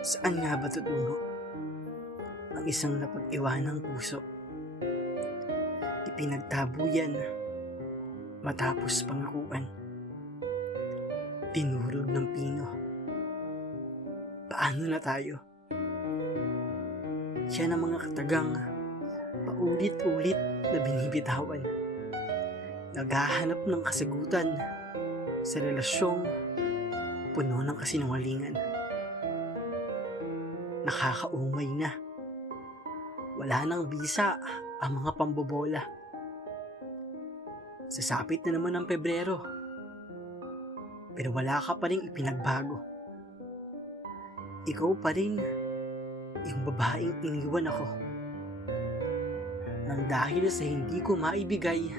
Saan nga ba tutungo ang isang napag-iwanang puso? Ipinagtabuyan matapos pangakuan. Tinurog ng pino. Paano na tayo? Yan ang mga katagang paulit-ulit na binibitawan. Naghahanap ng kasagutan sa relasyong puno ng kasinungalingan. Nakakaumay na. Wala nang bisa ang mga pambobola. Sasapit na naman ang Pebrero, pero wala ka pa rin ipinagbago. Ikaw pa rin yung babaeng iniwan ako. Nang dahil sa hindi ko maibigay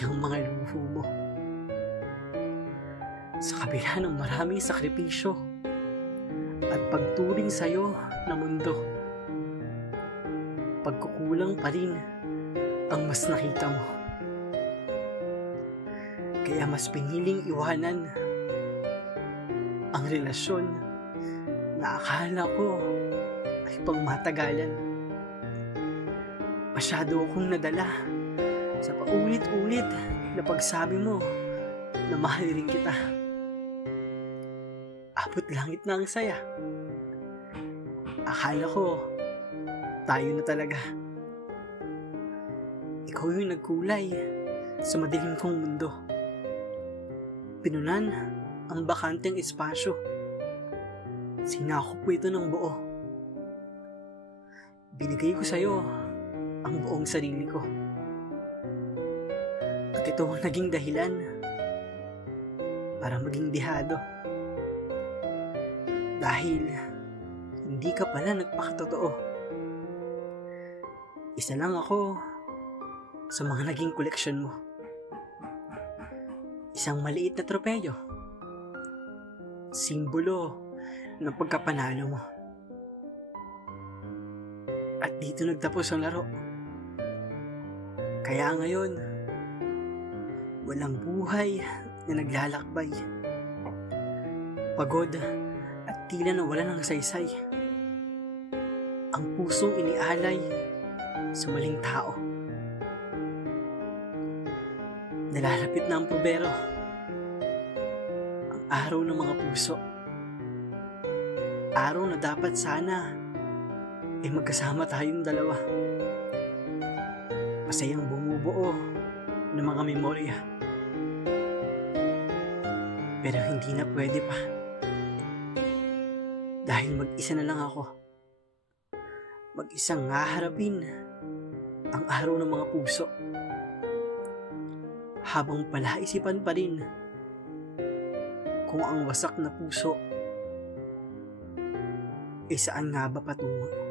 yung mga luho mo. Sa kabila ng maraming sakripisyo at pagturing sa'yo ng mundo, pagkukulang pa rin ang mas nakita mo. Kaya mas piniling iwanan ang relasyon na akala ko ay pangmatagalan. Masyado akong nadala sa paulit-ulit na pagsabi mo na mahal rin kita. Abot langit na ang saya. Akala ko tayo na talaga. Ikaw yung nagkulay sa madilim kong mundo. Pinunan ang bakanteng espasyo. Sinakop ko ito ng buo. Binigay ko sa'yo ang buong sarili ko. At ito ang naging dahilan para maging dihado. Dahil hindi ka pala nagpakatotoo. Isa lang ako sa mga naging koleksyon mo. Isang maliit na tropeyo. Simbolo ng pagkapanalo mo. At dito nagtapos ang laro. Kaya ngayon, walang buhay na naglalakbay. Pagod at tila na wala ng saysay. Ang pusong inialay sa maling tao. Nalalapit na ang Pebrero, ang araw ng mga puso. Araw na dapat sana ay magkasama tayong dalawa. Masayang bumubuo ng mga memorya. Pero hindi na pwede pa. Dahil mag-isa na lang ako. Mag-isang haharapin ang araw ng mga puso. Habang palaisipan pa rin kung ang wasak na puso ay saan nga ba patungo.